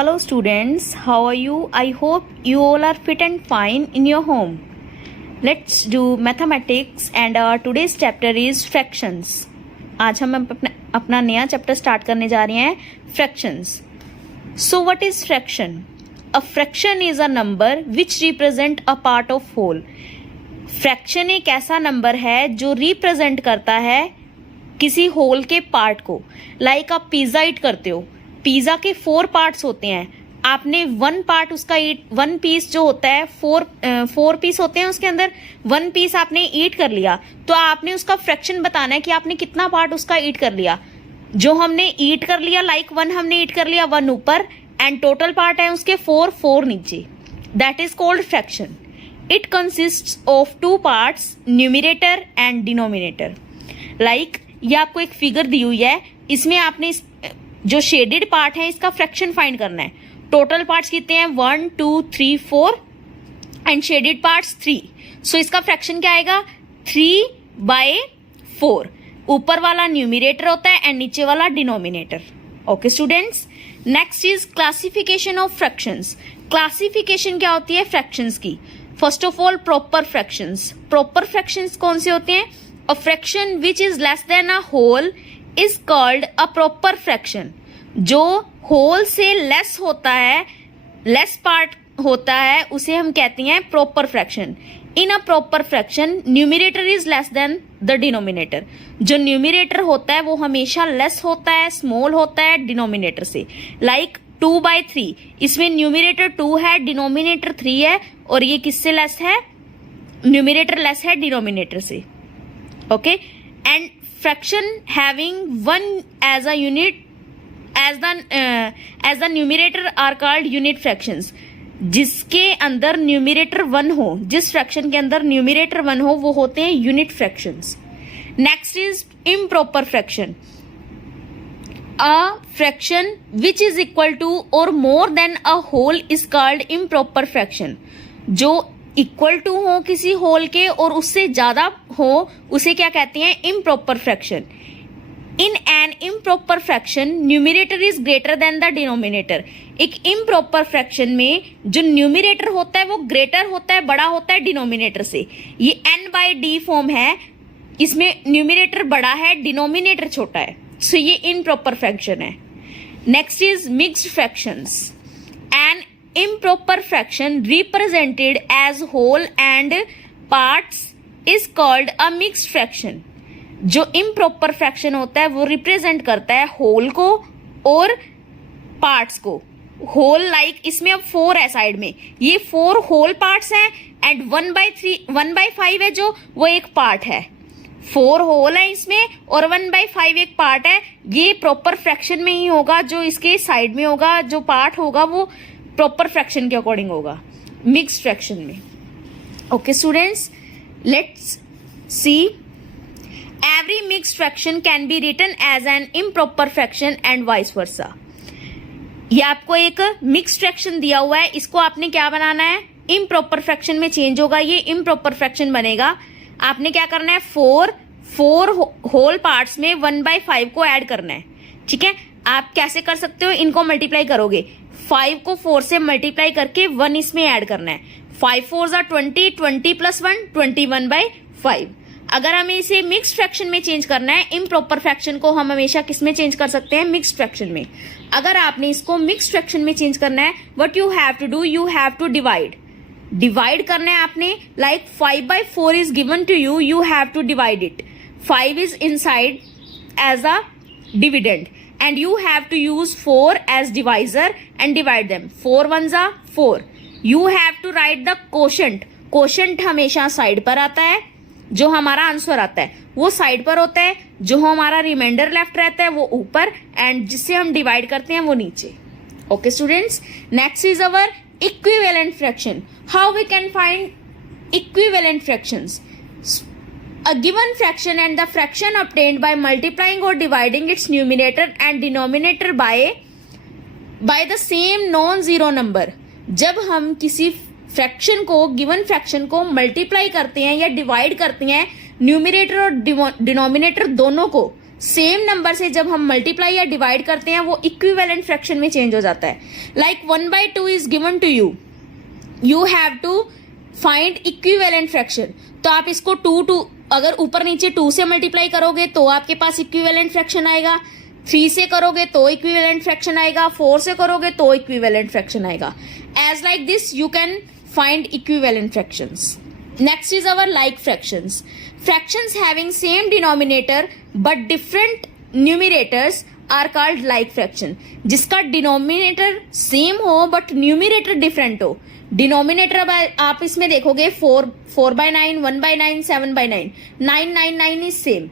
Hello students, how are you? I hope you all are fit and fine in your home. Let's do mathematics and our today's chapter is fractions. आज हम अपना नया chapter start करने जा रहे हैं fractions. So what is fraction? A fraction is a number which represent a part of whole. Fraction एक ऐसा नंबर है जो रिप्रेजेंट करता है किसी होल के पार्ट को. लाइक आप पिज्जा ईट करते हो, पिज्जा के 4 पार्ट्स होते हैं, आपने 1 पार्ट उसका ईट, 1 पीस जो होता है 4 पीस होते हैं उसके अंदर, 1 पीस आपने ईट कर लिया तो आपने उसका फ्रैक्शन बताना है कि आपने कितना पार्ट उसका ईट कर लिया. जो हमने ईट कर लिया लाइक 1 हमने ईट कर लिया, 1 ऊपर एंड टोटल पार्ट है उसके 4 नीचे. That is called fraction. It consists of 2 parts, numerator and denominator. Like ये आपको एक फिगर दी हुई है, इसमें आपने जो शेडेड पार्ट है इसका फ्रैक्शन फाइंड करना है. टोटल पार्ट्स कितने हैं 1 2 3 4 एंड शेडेड पार्ट्स 3. सो इसका फ्रैक्शन क्या आएगा 3/4. ऊपर वाला न्यूमिरेटर होता है एंड नीचे वाला denominator. Okay students, next is classification of fractions. Classification क्या होती है फ्रैक्शंस की. First of all proper fractions. Proper fractions कौन से होते हैं. A fraction which is less than a whole is called a proper fraction. जो होल से लेस होता है, लेस पार्ट होता है, उसे हम कहते हैं proper fraction. In a proper fraction numerator is less then the denominator. जो न्यूमिरेटर होता है वो हमेशा लेस होता है, स्मॉल होता है डिनोमिनेटर से. लाइक 2/3, इसमें न्यूमिरेटर 2 है, डिनोमिनेटर 3 है, और ये किससे लेस है, न्यूमिरेटर लेस है डिनोमिनेटर से. Okay, and fraction having 1 as a unit as the numerator are called unit fractions. जिसके अंदर न्यूमिरेटर 1 हो, जिस फ्रैक्शन के अंदर न्यूमिरेटर 1 हो, वो होते हैं unit fractions. Next is improper fraction. A fraction which is equal to or more than a whole is called improper fraction. जो इक्वल टू हो किसी होल के और उससे ज्यादा हो उसे क्या कहते हैं improper fraction. In an improper fraction numerator is greater than the denominator. एक improper fraction में जो numerator होता है वो greater होता है, बड़ा होता है डिनोमिनेटर से. ये n/d फॉर्म है, इसमें न्यूमिनेटर बड़ा है, डिनोमिनेटर छोटा है. सो ये इम्प्रॉपर फ्रैक्शन है. Next is mixed fractions. An improper fraction represented as whole and parts is called a mixed fraction. जो इम्प्रॉपर फ्रैक्शन होता है वो रिप्रेजेंट करता है होल को और पार्ट्स को. होल लाइक इसमें अब 4 है साइड में, ये 4 होल पार्ट्स हैं एंड 1/5 है जो वो एक पार्ट है. 4 होल है इसमें और 1/5 एक पार्ट है. ये प्रॉपर फ्रैक्शन में ही होगा, जो इसके साइड में होगा जो पार्ट होगा वो प्रॉपर फ्रैक्शन के अकॉर्डिंग होगा, मिक्स्ड फ्रैक्शन में. Okay students, let's see. Every mixed fraction can be written as an improper fraction and vice versa. ये आपको एक मिक्स्ड फ्रैक्शन दिया हुआ है, इसको आपने क्या बनाना है, इम्प्रॉपर फ्रैक्शन में चेंज होगा, ये इम्प्रॉपर फ्रैक्शन बनेगा. आपने क्या करना है 4 होल पार्ट्स में 1/5 को ऐड करना है. ठीक है, आप कैसे कर सकते हो, इनको मल्टीप्लाई करोगे, 5 को 4 से मल्टीप्लाई करके 1 इसमें ऐड करना है. 5 4 20, 20 + 1 21/5. अगर हमें इसे मिक्स्ड फ्रैक्शन में चेंज करना है, इम्प्रॉपर फ्रैक्शन को हम हमेशा किस में चेंज कर सकते हैं, मिक्स्ड फ्रैक्शन में. अगर आपने इसको मिक्स्ड फ्रैक्शन में चेंज करना है, what you have to do, you have to divide करना है आपने. Like 5/4 is given to you, you have to divide it. 5 is inside as a dividend and you have to use 4 as divisor and divide them. 4 1s are 4. You have to write the quotient. Quotient हमेशा side पर आता है, जो हमारा answer आता है वो side पर होता है, जो हमारा रिमाइंडर लेफ्ट रहता है वो ऊपर, एंड जिससे हम डिवाइड करते हैं वो नीचे. Okay students, next is our equivalent fraction. How we can find equivalent fractions? A given fraction and the fraction obtained by multiplying or dividing its numerator and denominator by the same non-zero number. जब हम किसी fraction को, given fraction को multiply करते हैं या divide करते हैं, न्यूमिनेटर और डिनोमिनेटर दोनों को सेम नंबर से जब हम मल्टीप्लाई या डिवाइड करते हैं वो इक्विवेलेंट फ्रैक्शन में चेंज हो जाता है. Like 1/2 is given to you, you have to find equivalent fraction. तो आप इसको 2 अगर ऊपर नीचे 2 से मल्टीप्लाई करोगे तो आपके पास इक्विवेलेंट फ्रैक्शन आएगा, 3 से करोगे तो इक्विवेलेंट फ्रैक्शन आएगा, 4 से करोगे तो इक्विवेलेंट फ्रैक्शन आएगा. As like this you can find equivalent fractions. Next is our like fractions. Fractions having same denominator but different numerators are called like fraction. जिसका डिनोमिनेटर सेम हो बट न्यूमिरेटर डिफरेंट हो. Denominator अब आप इसमें देखोगे 4/9, 1/9, 7/9, 9 is same.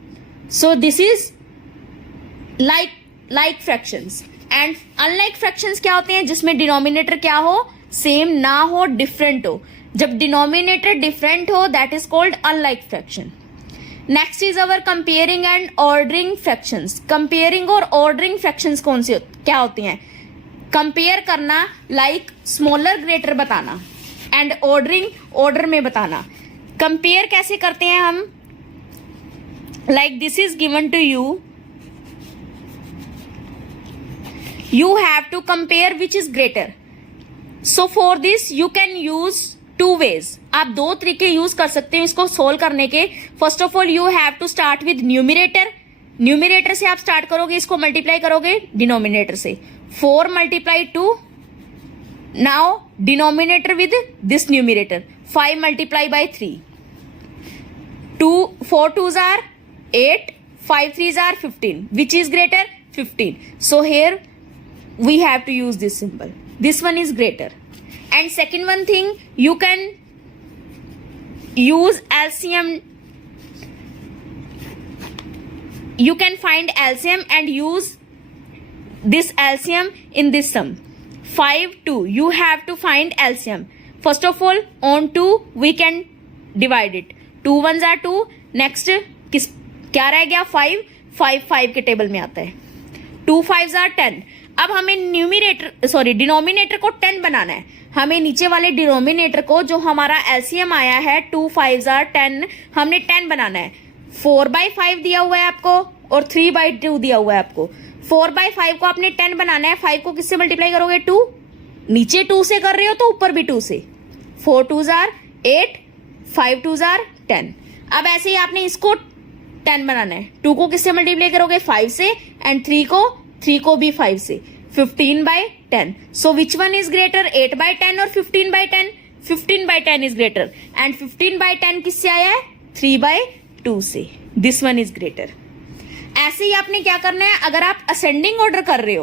So this is like fractions. And unlike fractions क्या होते हैं? जिसमें डिनोमिनेटर क्या हो, सेम ना हो, डिफरेंट हो. जब डिनोमिनेटर डिफरेंट हो that is called unlike fraction. Next is our comparing and ordering fractions. Comparing और ऑर्डरिंग फ्रैक्शंस कौन से क्या होती हैं? कंपेयर करना, लाइक स्मॉलर ग्रेटर बताना, एंड ऑर्डरिंग ऑर्डर में बताना. कंपेयर कैसे करते हैं हम? Like this is given to you, you have to compare which is greater. So for this you can use 2 ways. आप 2 तरीके यूज कर सकते हैं इसको सोल्व करने के. First of all you have to start with numerator. Numerator से आप स्टार्ट करोगे, इसको मल्टीप्लाई करोगे डिनोमिनेटर से. 4 multiply 2, now denominator with this numerator. 5 multiply by 3, 4 2s are 8, 5 3s are 15. Which is greater? 15. So here we have to use this symbol. This one is greater. And second one thing, you can use LCM. You can find LCM and use this LCM in this sum. 5 2. You have to find LCM. First of all, on 2 we can divide it. 2 1s are 2. Next क्या रह गया? 5. 5 के table में आता है. 2 5s are 10. अब हमें denominator को 10 बनाना है. हमें नीचे वाले डिनोमिनेटर को जो हमारा एलसीएम आया है 2 5s are 10, हमने 10 बनाना है. 4/5 दिया हुआ है आपको और 3/2 दिया हुआ है आपको. 4/5 को आपने 10 बनाना है. 5 को किससे मल्टीप्लाई करोगे? 2. नीचे 2 से कर रहे हो तो ऊपर भी 2 से. 4 2s are 8, 5 2s are 10. अब ऐसे ही आपने इसको 10 बनाना है. 2 को किससे मल्टीप्लाई करोगे? 5 से. एंड 3 को भी 5 से. 15/10. So which one is greater? 8/10 और 15/10? 15/10 is greater. And 15/10 किससे आया है? 3/2 से. This one is greater. ऐसे ही आपने क्या करना है? अगर आप असेंडिंग ऑर्डर कर रहे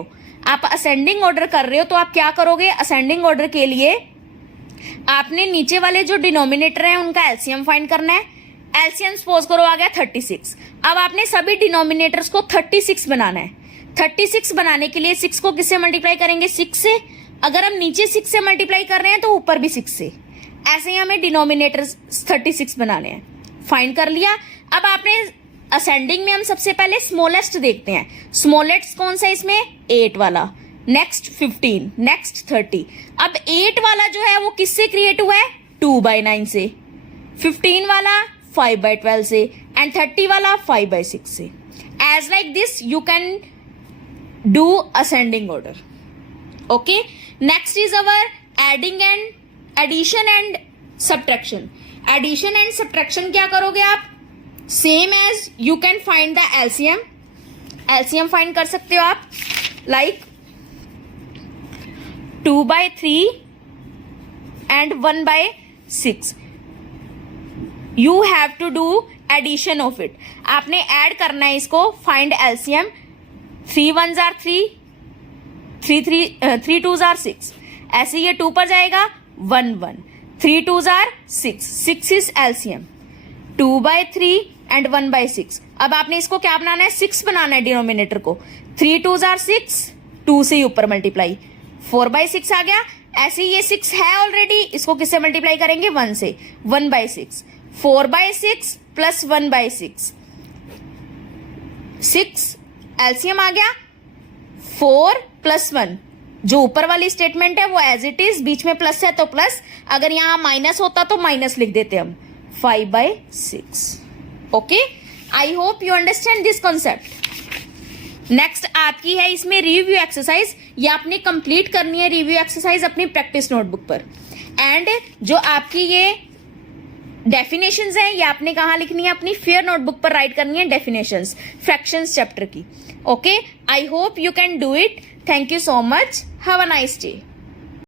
हो, तो आप क्या करोगे? असेंडिंग ऑर्डर के लिए आपने नीचे वाले जो डिनोमिनेटर है उनका एलसीएम फाइंड करना है. एलसीएम सपोज करो आ गया 36. अब आपने सभी डिनोमिनेटर्स को 36 बनाना है. 36 बनाने के लिए 6 को किससे मल्टीप्लाई करेंगे? 6 से. अगर हम नीचे 6 से मल्टीप्लाई कर रहे हैं तो ऊपर भी 6 से. ऐसे ही हमें डिनोमिनेटर्स 36 बनाने हैं. फाइंड कर लिया. अब आपने असेंडिंग में हम सबसे पहले स्मॉलेस्ट देखते हैं. स्मॉलेस्ट कौन सा इसमें? 8 वाला. Next 15, next 30. अब 8 वाला जो है वो किससे क्रिएट हुआ है? 2/9 से. 15 वाला 5/12 से. एंड 30 वाला 5/6 से. As like this you can do ascending order. Okay, next is our addition and subtraction. Addition and subtraction क्या करोगे आप? Same as you can find the LCM. LCM find कर सकते हो आप. Like 2/3 and 1/6. You have to do addition of it. आपने add करना है इसको. Find LCM. 3 1s are 3, 3 2s are 6. ऐसे ये 2 पर जाएगा 1 1. 3 2s are 6. 6 is LCM. 2/3 and 1/6. अब आपने इसको क्या बनाना है? 6 बनाना है डिनोमिनेटर को. 3 2s are 6. 2 से ही ऊपर मल्टीप्लाई. 4/6 आ गया. ऐसे ही ये 6 है ऑलरेडी. इसको किससे मल्टीप्लाई करेंगे? 1 से. 1/6. 4/6 प्लस 1/6. 6 एलसीएम आ गया. 4 + 1. जो ऊपर वाली स्टेटमेंट है वो एज इट इज. बीच में प्लस है तो प्लस. अगर यहां माइनस होता तो माइनस लिख देते हम. 5/6. Okay, I hope you understand this concept. Next आपकी है इसमें रिव्यू एक्सरसाइज, ये आपने कंप्लीट करनी है रिव्यू एक्सरसाइज अपनी प्रैक्टिस नोटबुक पर। एंड जो आपकी ये डेफिनेशंस हैं ये आपने कहाँ लिखनी है, अपनी फेयर नोटबुक पर राइट करनी है डेफिनेशंस फ्रैक्शंस चैप्टर की। Okay, I hope you can do it. Thank you so much, have a nice day.